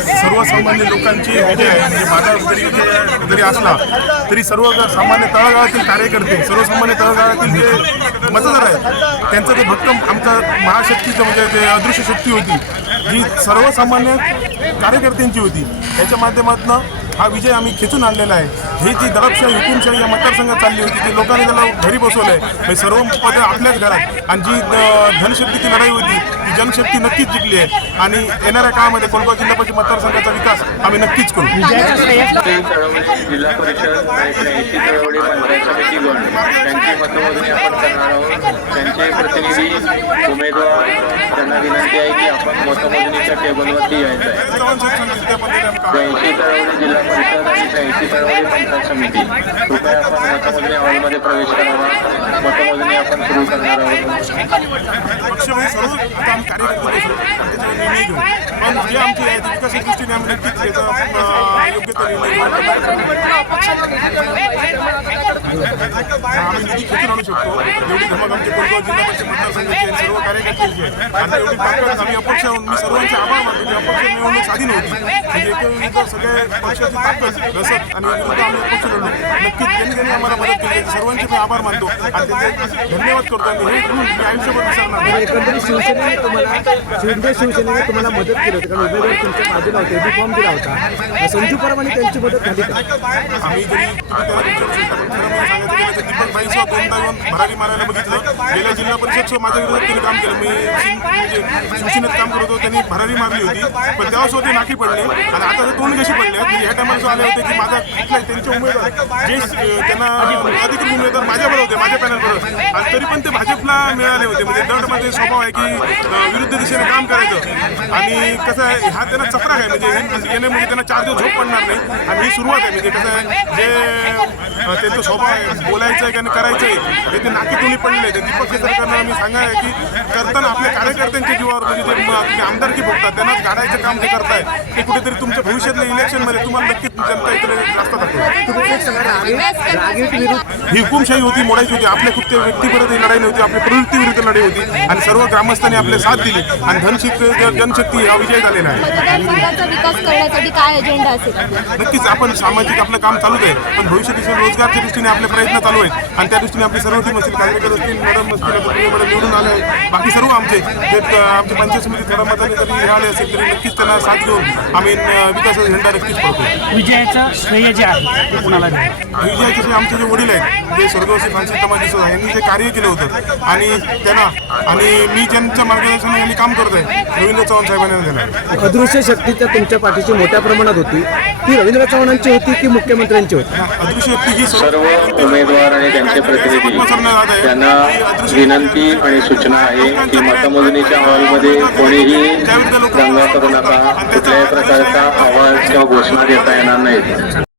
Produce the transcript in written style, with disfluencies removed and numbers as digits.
सर्वसामान्य लोकांची विजय आहे. म्हणजे माझा जरी असला तरी सर्व सामान्य तळागाळातील कार्यकर्ते, सर्वसामान्य तळागाळातील जे मतदार आहेत त्यांचं ते भक्कम आमचा महाशक्तीचं म्हणजे ते अदृश्य शक्ती होती जी सर्वसामान्य कार्यकर्त्यांची होती. त्याच्या माध्यमातून हा विजय आम्ही खेचून आणलेला आहे. ही जी दडपशाही हुकुमशाही या मतदारसंघात चालली होती ती लोकांनी त्याला घरी बसवलं आहे. सर्व पदं आपल्याच घरात आणि जी धनशक्तीची लढाई होती ती जनशक्ती नक्कीच जिंकली आहे आणि येणाऱ्या काळामध्ये कोलगाव जिल्हा परिषद मतदारसंघाचा विकास आम्ही नक्कीच करू. जिल्हा परिषद 80 चळवळी पंचायत समिती गण त्यांची मतमोजणी आपण करणार आहोत. त्यांचे प्रतिनिधी उमेदवार त्यांना विनंती आहे की आपण मतमोजणीच्या टेबलवरती यायचं आहे. 80 चळवळी जिल्हा परिषद आणि 80 चळवळी पंचायत समिती कृपया आपण मतमोजणी हॉलमध्ये प्रवेश करावा. मतमोजणी आपण सुरू करणार आहोत. पक्षामध्ये सर्व आता आम्ही कार्यकर्ते बसू त्याच्यावर निर्णय घेऊ. पण जे आमची आहे विकासाच्या दृष्टीने आम्ही नक्कीच त्याचा योग्य तो निर्णय आम्ही निधी खेचून आणू शकतो. एवढी धमक आमचे कोलगाव जिल्हा परिषद मतदारसंघाचे सर्व कार्यकर्त्यांची आहे आणि एवढी ताकद आम्ही अपक्ष मी सर्वांचे आभार मानतो की अपक्ष निवडणूक साधी नव्हती. म्हणजे एकविरुद्ध सगळ्या पक्षाची ताकद रसद आणि विरुद्ध आम्ही अपक्ष लढलो. नक्कीच त्यांनी आम्हाला मदत केली. सर्वांचे मी आभार मानतो आणि त्यांचे धन्यवाद करतो आणि हे मी आयुष्यभर विसरणार नाही. एकंदरीत शिवसेनेने तुम्हाला मदत केली होती कारण उमेदवार तुमच्या बाजूला होते, बी फॉर्म दिला होता. संजू परब आणि त्यांची मदत झाली का? आम्ही जरी त्याला सांगायचं गेलं तर दीपक भाईसह दोनदा येऊन भरारी मारायला बघितलं. गेल्या जिल्हा परिषद माझ्या विरोधात त्यांनी काम केलं. मी म्हणजे शिवसेनेत काम करत होतो, त्यांनी भरारी मारली होती पण तेव्हा ते नाकी पडले आणि आता ते तोंड कशी पडले. ह्या टायमाला आले होते की माझा कुठला त्यांचे उमेदवार जे त्यांना अधिकृत उमेदवार माझ्याबरोबर होते, माझ्या पॅनलबरोबर आणि तरी पण ते भाजपला मिळाले होते. म्हणजे दडमध्ये स्वभाव आहे की विरुद्ध दिशेने काम करायचं आणि कसं आहे हा त्यांना चक्रा आहे. म्हणजे येणे म्हणजे त्यांना 4 दिवस झोप पडणार नाही आणि ही सुरुवात आहे. म्हणजे कसं आहे जे त्यांचं स्वभाव आहे बोलायचं आहे आणि करायचं आहे हे ते नाकीतूनही पडलेले आहे. दीपक केसरकरांना मी सांगा आहे की करताना आपल्या कार्यकर्त्यांच्या जीवावर म्हणजे जे तुम्ही आमदारकी बघतात त्यांनाच गाडायचं काम जे करताय ते कुठेतरी तुमच्या भविष्यातल्या इलेक्शनमध्ये तुम्हाला नक्कीच जनता इकडे जास्त दाखवतो. ही हुकुमशाही होती, मोडायची होती. आपल्या कुठे व्यक्तीविरुद्ध लढाई नव्हती, आपल्या प्रवृत्तीविरुद्ध लढाई होती आणि सर्व ग्रामस्थांनी आपले साथ दिली आणि जनशक्ती हा विजय झालेला आहे. मतदारसंघाचा विकास करण्यासाठी काय एजेंडा असेल? नक्कीच आपण सामाजिक आपलं काम चालूच आहे पण भविष्यातील रोजगारच्या दृष्टीने आपले प्रयत्न चालू आहेत आणि त्या दृष्टीने आपली सर्व टीम असतील, कार्यकर्ते असतील, मॅडम असतील, मॅडम निवडून आले आहेत. बाकी सर्व आमचे जे आमच्या पंचायत समिती थोडा मताने जरी मिळाले असेल तरी नक्कीच त्यांना साथ घेऊन आम्ही विकासाचा झेंडा नक्कीच पडतो. विजयाचं श्रेय जे आहे ते कुणाला विजयाचे जे आमचे जे वडील आहेत जे स्वर्गवासी फ्रान्सिस तमाजी सोहा यांनी जे कार्य केलं होतं आणि त्यांना आणि मी ज्यांच्या मार्गदर्शनाने यांनी काम करत आहे रवींद्र चव्हाण साहेबांना दिलं. अदृश्य शक्ती त्या तुमच्या पाठीशी मोठ्या प्रमाणात होती, ती रवींद्र चव्हाणांची होती की मुख्यमंत्र्यांची होती? अदृश्य शक्ती ही सर्व उमेदवार आणि त्यांचे प्रतिनिधी त्यांना विनंती आणि सूचना आहे की मतमोजणीच्या हॉलमध्ये कोणीही दंगा करू नका. कुठल्याही प्रकारचा आवाज किंवा घोषणा देता येणार नाही.